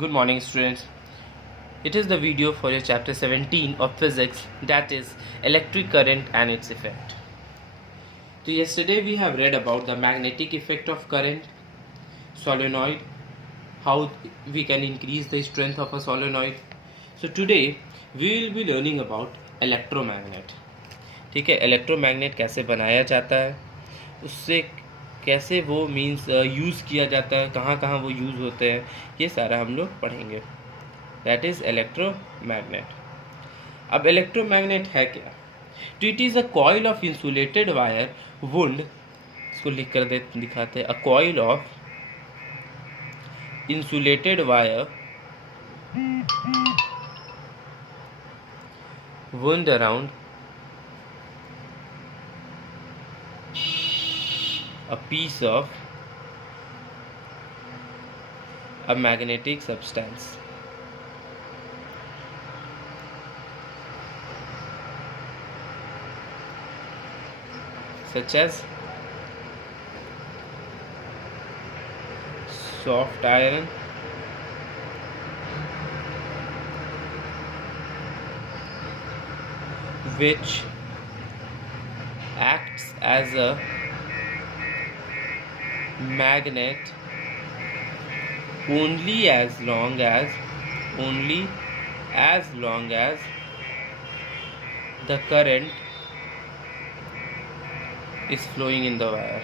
Good morning, students. It is the video for your chapter 17 of physics, that is electric current and its effect. So yesterday we have read about the magnetic effect of current, solenoid, how we can increase the strength of a solenoid. So today we will be learning about electromagnet. ठीक है, electromagnet कैसे बनाया जाता है, उससे कैसे वो means use किया जाता है, कहाँ कहाँ वो यूज़ होते हैं, ये सारा हम लोग पढ़ेंगे. That is electromagnet. अब इलेक्ट्रोमैग्नेट है क्या? तो it is a coil of insulated wire wound. इसको लिख कर दिखाते हैं. अ coil of insulated wire wound around a piece of a magnetic substance such as soft iron, which acts as a magnet only as long as the current is flowing in the wire.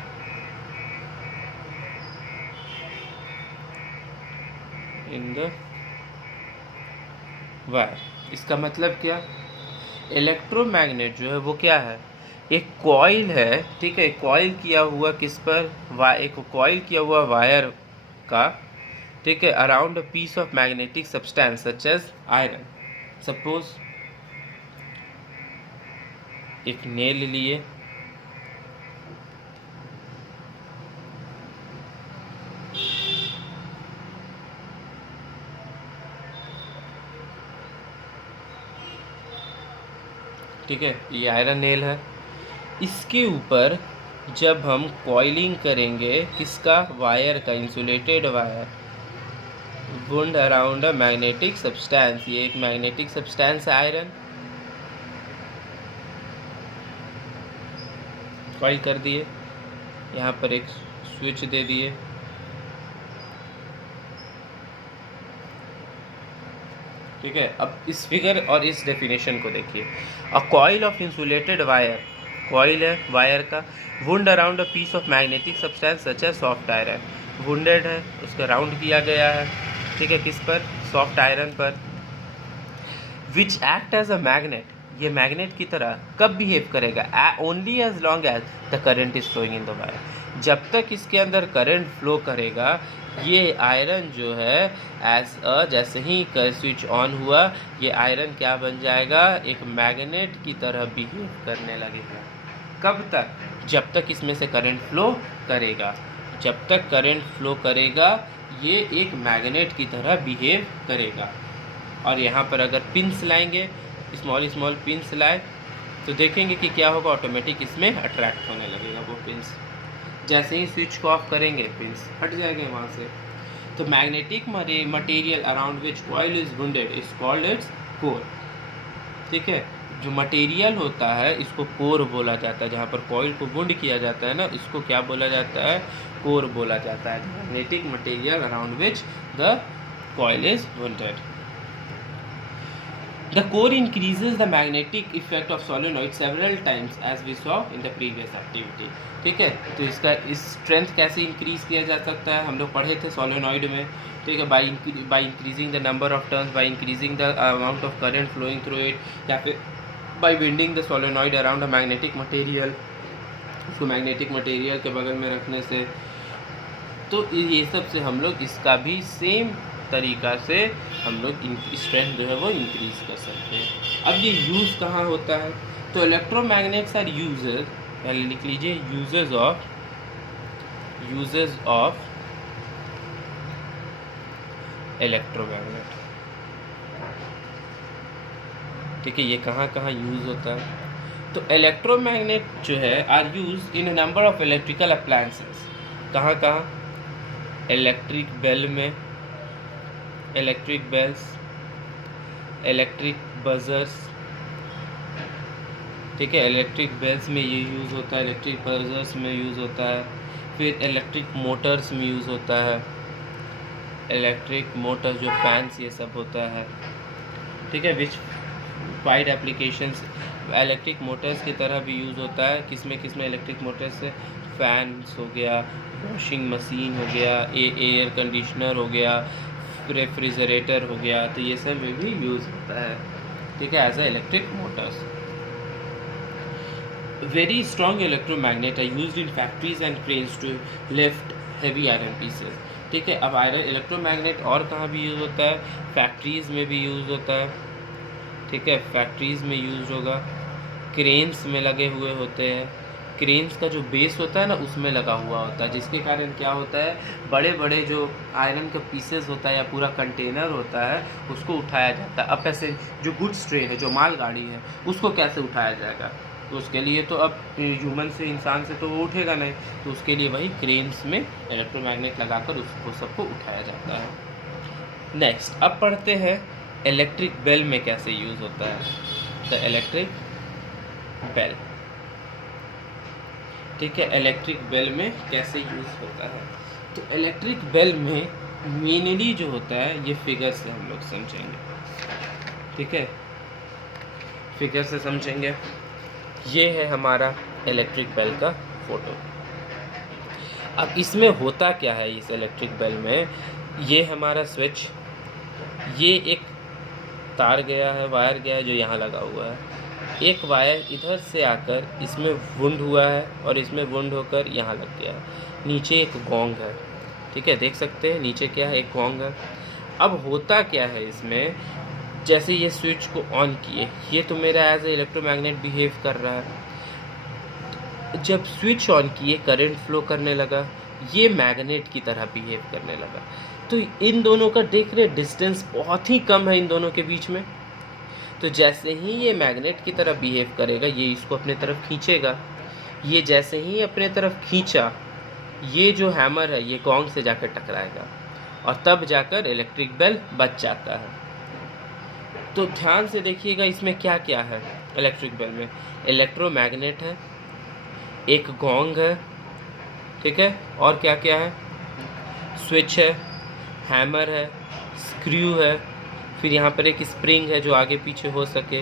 इसका मतलब क्या? Electromagnet जो है वो क्या है? एक coil है. ठीक है, कॉइल किया हुआ किस पर? एक कॉइल किया हुआ वायर का. ठीक है, around a piece of magnetic substance such as iron. Suppose एक नेल लिए, ठीक है, ये आयरन नेल है. इसके ऊपर जब हम कॉइलिंग करेंगे किसका? वायर का, insulated wire wound around a magnetic substance. ये एक मैग्नेटिक सब्सटेंस है आयरन. कॉइल कर दिए, यहाँ पर एक स्विच दे दिए. ठीक है, अब इस फिगर और इस डेफिनेशन को देखिए. A coil of insulated wire, coil है वायर का, wound around a piece of magnetic substance such as soft iron. Wounded है, उसका राउंड किया गया है. ठीक है, किस पर? सॉफ्ट आयरन पर. Which act as a magnet, ये मैग्नेट की तरह कब बिहेव करेगा? Only as long as the current is flowing in the wire. जब तक इसके अंदर करंट फ्लो करेगा, ये आयरन जो है जैसे ही स्विच ऑन हुआ, ये आयरन क्या बन जाएगा? एक मैग्नेट की तरह बिहेव करने लगेगा. कब तक? जब तक इसमें से करंट फ्लो करेगा. जब तक करंट फ्लो करेगा ये एक मैग्नेट की तरह बिहेव करेगा. और यहाँ पर अगर पिंस लाएंगे, स्मॉल पिंस लाए, तो देखेंगे कि क्या होगा? ऑटोमेटिक इसमें अट्रैक्ट होने लगेगा वो पिंस. जैसे ही स्विच को ऑफ करेंगे पिंस हट जाएंगे वहाँ से. तो magnetic material around which coil is wounded is called its core. ठीक है, जो मटेरियल होता है इसको कोर बोला जाता है. जहाँ पर कॉइल को वुंड किया जाता है ना, इसको क्या बोला जाता है? कोर बोला जाता है. Magnetic material around which the coil is wounded. The core increases the magnetic effect of solenoid several times as we saw in the previous activity. ठीक है, तो इसका स्ट्रेंथ कैसे इंक्रीज किया जा सकता है? हम लोग पढ़े थे सोलेनॉइड में. ठीक है, by increasing the number of turns, by increasing the amount of current flowing through it, या फिर by winding the solenoid around a magnetic material, उसको मैग्नेटिक मटेरियल के बगल में रखने से. तो ये सब से हम लोग इसका भी सेम तरीका से हम लोग स्ट्रेंथ जो है वो इंक्रीज कर सकते हैं. अब ये यूज़ कहाँ होता है? तो इलेक्ट्रोमैग्नेट्स आर यूजेस, पहले लिख लीजिए, यूजेस ऑफ इलेक्ट्रोमैग्नेट. ठीक है, ये कहाँ कहाँ यूज़ होता है? तो इलेक्ट्रोमैग्नेट जो है are used in a number of electrical appliances. कहाँ कहाँ? इलेक्ट्रिक बेल में, इलेक्ट्रिक बेल्स, इलेक्ट्रिक बजर्स, ठीक है, इलेक्ट्रिक बेल्स में ये यूज़ होता है, इलेक्ट्रिक बजर्स में यूज़ होता है, फिर इलेक्ट्रिक मोटर्स में यूज़ होता है, इलेक्ट्रिक मोटर जो फैंस ये सब होता है, ठीक है, विच वाइड एप्लीकेशंस इलेक्ट्रिक मोटर्स की तरह भी यूज़ होता है। किसमें इलेक्ट्रिक मोटर्स से फैंस हो गया, वॉशिंग मशीन हो गया, एयर कंडीशनर हो गया, रेफ्रिजरेटर हो गया, तो ये सब में भी यूज़ होता है, ठीक है, as a electric motors. Very strong electromagnet are used in factories and cranes to lift heavy iron pieces, ठीक है। अब आयरन इलेक्ट्रोमैग्नेट और कहाँ भी यूज़ होता है, फैक्ट्रीज़ में भी यूज़ होता है, ठीक है, फैक्ट्रीज़ में यूज़ होगा, क्रेन्स में लगे हुए होते हैं, क्रेन्स का जो बेस होता है ना उसमें लगा हुआ होता है, जिसके कारण क्या होता है, बड़े बड़े जो आयरन का पीसेस होता है या पूरा कंटेनर होता है उसको उठाया जाता है। अब ऐसे जो गुड्स ट्रेन है, जो मालगाड़ी है, उसको कैसे उठाया जाएगा, तो उसके लिए तो अब ह्यूमन से, इंसान से तो वो उठेगा नहीं, तो उसके लिए वही क्रेन्स में इलेक्ट्रोमैग्नेट लगाकर उसको सबको उठाया जाता है। नेक्स्ट अब पढ़ते हैं इलेक्ट्रिक बेल में कैसे यूज़ होता है। द इलेक्ट्रिक बेल, ठीक है, इलेक्ट्रिक बेल में कैसे यूज़ होता है। तो इलेक्ट्रिक बेल में मेनली जो होता है ये फिगर से हम लोग समझेंगे, ठीक है, फिगर से समझेंगे। ये है हमारा इलेक्ट्रिक बेल का फोटो। अब इसमें होता क्या है, इस इलेक्ट्रिक बेल में, ये हमारा स्विच, ये एक तार गया है, वायर गया है जो यहाँ लगा हुआ है, एक वायर इधर से आकर इसमें वुंड हुआ है और इसमें वुंड होकर यहाँ लग गया है। नीचे एक गोंग है, ठीक है, देख सकते हैं नीचे क्या है, एक गोंग है। अब होता क्या है इसमें, जैसे ये स्विच को ऑन किए, ये तो मेरा एज ए इलेक्ट्रोमैग्नेट बिहेव कर रहा है। जब स्विच ऑन किए करंट फ्लो करने लगा, ये मैग्नेट की तरह बिहेव करने लगा। तो इन दोनों का देख रहे डिस्टेंस बहुत ही कम है इन दोनों के बीच में। तो जैसे ही ये मैग्नेट की तरह बिहेव करेगा, ये इसको अपने तरफ खींचेगा, ये जैसे ही अपने तरफ खींचा, ये जो हैमर है ये गोंग से जाकर टकराएगा और तब जाकर इलेक्ट्रिक बेल बच जाता है। तो ध्यान से देखिएगा इसमें क्या क्या है। इलेक्ट्रिक बेल में इलेक्ट्रोमैग्नेट है, एक गोंग है, ठीक है, और क्या क्या है, स्विच है, हैमर है, स्क्रू है, फिर यहाँ पर एक स्प्रिंग है जो आगे पीछे हो सके,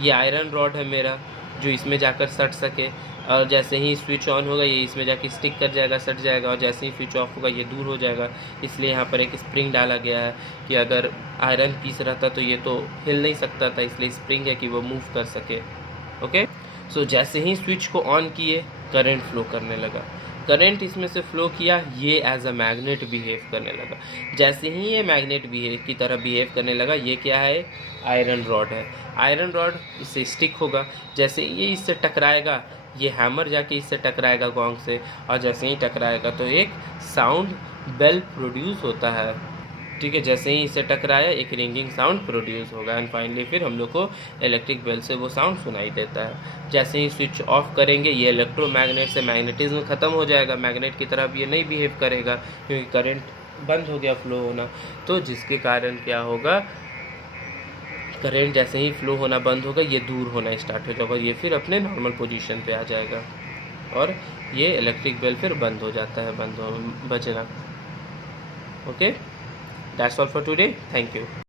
ये आयरन रॉड है मेरा जो इसमें जाकर सट सके, और जैसे ही स्विच ऑन होगा ये इसमें जाके स्टिक कर जाएगा, सट जाएगा, और जैसे ही स्विच ऑफ होगा ये दूर हो जाएगा। इसलिए यहाँ पर एक स्प्रिंग डाला गया है कि अगर आयरन पीस रहता तो ये तो हिल नहीं सकता था, इसलिए स्प्रिंग है कि वो मूव कर सके। ओके, सो जैसे ही स्विच को ऑन किए करंट फ्लो करने लगा, करंट इसमें से फ्लो किया, ये एज अ मैग्नेट बिहेव करने लगा। जैसे ही ये मैग्नेट की तरह बिहेव करने लगा, ये क्या है, आयरन रॉड है। आयरन रॉड इससे स्टिक होगा, जैसे ये इससे टकराएगा, ये हैमर जाके इससे टकराएगा गोंग से, और जैसे ही टकराएगा तो एक साउंड बेल प्रोड्यूस होता है, ठीक है, जैसे ही इससे टकराया एक रिंगिंग साउंड प्रोड्यूस होगा, एंड फाइनली फिर हम लोग को इलेक्ट्रिक बेल से वो साउंड सुनाई देता है। जैसे ही स्विच ऑफ करेंगे ये इलेक्ट्रोमैग्नेट से मैग्नेटिज्म ख़त्म हो जाएगा, मैग्नेट की तरह ये नहीं बिहेव करेगा क्योंकि करंट बंद हो गया फ्लो होना, तो जिसके कारण क्या होगा, करंट जैसे ही फ्लो होना बंद होगा ये दूर होना स्टार्ट हो जाएगा, ये फिर अपने नॉर्मल पोजीशन पे आ जाएगा और ये इलेक्ट्रिक बेल फिर बंद हो जाता है, बजना। Okay, that's all for today, thank you.